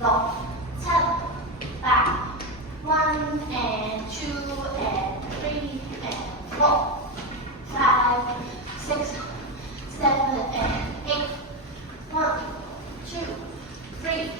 long, tap, back. 1 and 2 and 3 and 4, 5, 6, 7 and 8. 1, 2, 3,